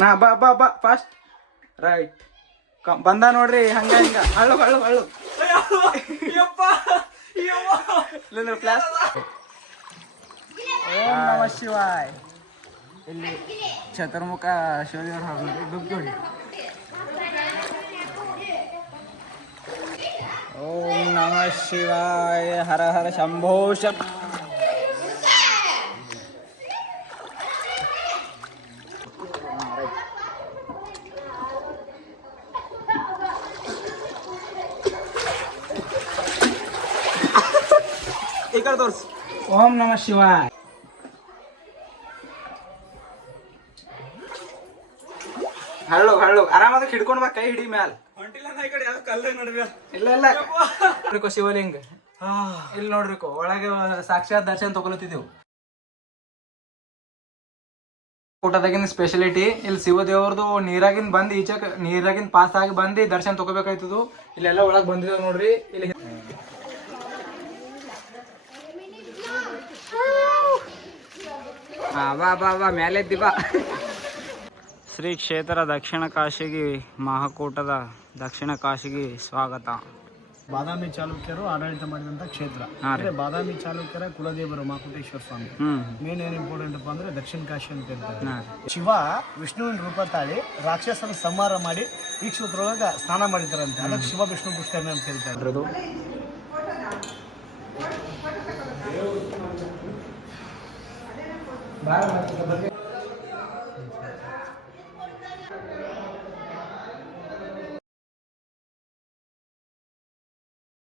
ನಾ ಬಾ ಬಾ ಬಾ ಫಾಸ್ಟ್ ರೈಟ್ ಬಂದ ನೋಡ್ರಿ ಹಂಗ ಹಿಂಗ ಹಳ್ಳು ಹಳ್ಳು ಹಳ್ಳು ಫ್ಲಾಶ್. ಓಂ ನಮ ಶಿವಾಯ್. ಇಲ್ಲಿ ಚತುರ್ಮುಖ ಶಿವದೇವ್ರ ಹಾಗೆ ಡುಗ್ಗಿ. ಓಂ ನಮ ಶಿವಾಯ ಹರ ಹರ ಶಂಭೋ ಶಂಭೋ. ಓಂ ನಮ ಶಿವಾಯ. ಹಳ್ಳು ಹಳ್ಳು ಆರಾಮಾದ ಹಿಡ್ಕೊಂಡ್ ಬಾ, ಕೈ ಹಿಡಿ ಮ್ಯಾಲ. ಇಲ್ಲ ಇಲ್ಲ ಶಿವಲಿಂಗ ಇಲ್ಲಿ ನೋಡ್ರಿಕೋ, ಒಳಗೆ ಸಾಕ್ಷಾತ್ ದರ್ಶನ ತಗೊಳತಿದ್ದೆವು. ಊಟದಾಗಿನ ಸ್ಪೆಷಾಲಿಟಿ ಇಲ್ಲಿ ಶಿವದೇವ್ರದು ನೀರಾಗಿನ್ ಬಂದು ಈಚೆ ನೀರಾಗಿನ್ ಪಾಸ್ ಆಗಿ ಬಂದು ದರ್ಶನ ತಗೋಬೇಕಾಯ್ತದು. ಇಲ್ಲೆಲ್ಲ ಒಳಗೆ ಬಂದಿದ್ದೇವೆ ನೋಡ್ರಿ. ಇಲ್ಲಿ ಬಾ ಬಾ ಬಾ ಮೇಲೆ ದಿಬಾ. ಶ್ರೀ ಕ್ಷೇತ್ರ ದಕ್ಷಿಣ ಕಾಶಿಗೆ, ಮಹಾಕೂಟದ ದಕ್ಷಿಣ ಕಾಶಿಗೆ ಸ್ವಾಗತ. ಬಾದಾಮಿ ಚಾಲುಕ್ಯರು ಆಡಳಿತ ಮಾಡಿದಂಥ ಕ್ಷೇತ್ರ. ಅಂದ್ರೆ ಬಾದಾಮಿ ಚಾಲುಕ್ಯರ ಕುಲದೇವರು ಮಹಾಕೂಟೇಶ್ವರ ಸ್ವಾಮಿ. ಮೇನ್ ಏನ್ ಇಂಪಾರ್ಟೆಂಟ್ ಅಪ್ಪ ಅಂದ್ರೆ ದಕ್ಷಿಣ ಕಾಶಿ ಅಂತ ಇರ್ತಾರೆ. ಶಿವ ವಿಷ್ಣುವಿನ ರೂಪ ತಾಳಿ ರಾಕ್ಷಸನ ಸಂಹಾರ ಮಾಡಿ ಈ ಕ್ಷೇತ್ರದೊಳಗ ಸ್ನಾನ ಮಾಡಿದಾರಂತೆ. ಅದಕ್ಕೆ ಶಿವ ವಿಷ್ಣು ಪುಷ್ಕರಣಿ ಅಂತ ಕರೀತಾರೆ. ಭಾಳ ಬಗ್ಗೆ